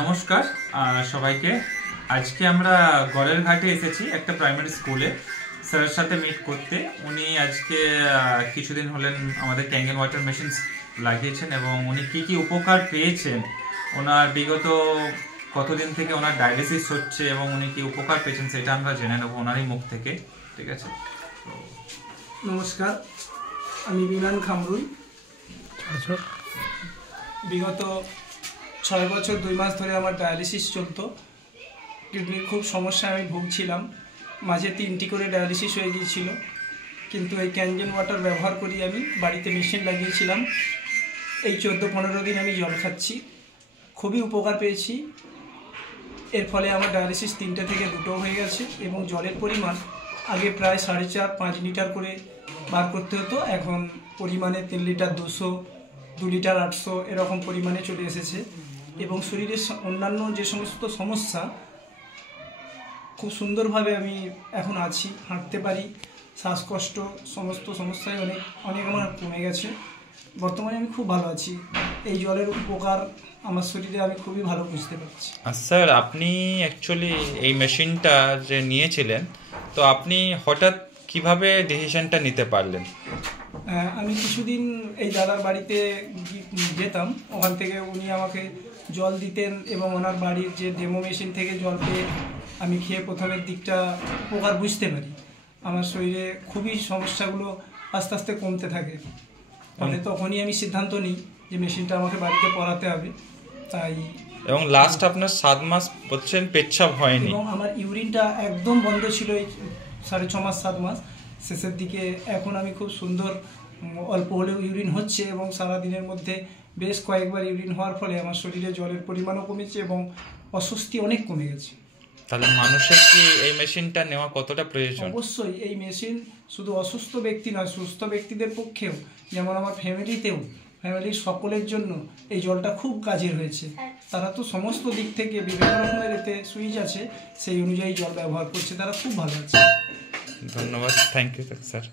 নমস্কার সবাইকে। আজকে আমরা গড়ের ঘাটে এসেছি একটা প্রাইমারি স্কুলে স্যারের সাথে মিট করতে। উনি আজকে কিছুদিন হলেন আমাদের ক্যাঙ্গেন ওয়াটার মেশিন লাগিয়েছেন এবং উনি কি কি উপকার পেয়েছেন, ওনার বিগত কতদিন থেকে ওনার ডায়ালিসিস হচ্ছে এবং উনি কি উপকার পেয়েছেন সেটা আমরা জেনে নেবো ওনারই মুখ থেকে। ঠিক আছে, নমস্কার, আমি বিমান খামরুল। বিগত 6 বছর 2 মাস ধরে আমার ডায়ালিসিস চলতো। কিডনির খুব সমস্যায় আমি ভুগছিলাম। মাঝে 3টি করে ডায়ালিসিস হয়ে গিয়েছিল, কিন্তু এই ক্যানজেন ওয়াটার ব্যবহার করি আমি বাড়িতে মেশিন লাগিয়েছিলাম। এই 14-15 দিন আমি জল খাচ্ছি, খুবই উপকার পেয়েছি। এর ফলে আমার ডায়ালিসিস 3টে থেকে 2টো হয়ে গেছে এবং জলের পরিমাণ আগে প্রায় 4.5-5 লিটার করে বার করতে হতো, এখন পরিমাণে 3 লিটার 200, 2 লিটার 800 এরকম পরিমাণে চলে এসেছে। এবং শরীরের অন্যান্য যে সমস্ত সমস্যা খুব সুন্দরভাবে আমি এখন আছি, হাঁটতে পারি, শ্বাসকষ্ট সমস্ত সমস্যায় অনেক আমার কমে গেছে। বর্তমানে আমি খুব ভালো আছি। এই জলের উপকার আমার শরীরে আমি খুবই ভালো বুঝতে পারছি। স্যার, আপনি অ্যাকচুয়ালি এই মেশিনটা যে নিয়েছিলেন, তো আপনি হঠাৎ কিভাবে ডিসিশনটা নিতে পারলেন? আমি কিছুদিন এই দাদার বাড়িতে যেতাম, ওখান থেকে উনি আমাকে জল দিতেন এবং ওনার বাড়ির যে ডেমো মেশিন থেকে জল পেয়ে আমি খেয়ে প্রথমের দিকটা উপকার বুঝতে পারি। আমার শরীরে খুবই সমস্যাগুলো আস্তে আস্তে কমতে থাকে। ফলে তখনই আমি সিদ্ধান্ত নিই যে মেশিনটা আমাকে বাড়িতে পরাতে হবে। তাই এবং লাস্ট আপনার 7 মাস বলছেন পেচ্ছাপ হয়নি এবং আমার ইউরিনটা একদম বন্ধ ছিল এই 6.5 মাস 7 মাস শেষের দিকে। এখন আমি খুব সুন্দর, অল্প হলেও ইউরিন হচ্ছে এবং সারাদিনের মধ্যে বেশ কয়েকবার ইউরিন হওয়ার ফলে আমার শরীরে জলের পরিমাণও কমেছে এবং অস্বস্তি অনেক কমে গেছে। তাহলে মানুষের কি এই মেশিনটা নেওয়া কতটা প্রয়োজন? অবশ্যই এই মেশিন শুধু অসুস্থ ব্যক্তি নয়, সুস্থ ব্যক্তিদের পক্ষেও, যেমন আমার ফ্যামিলির সকলের জন্য এই জলটা খুব কাজের হয়েছে। তারা তো সমস্ত দিক থেকে বিভিন্ন রকমের এতে সুইচ আছে, সেই অনুযায়ী জল ব্যবহার করছে, তারা খুব ভালো আছে। ধন্যবাদ, থ্যাংক ইউ স্যার।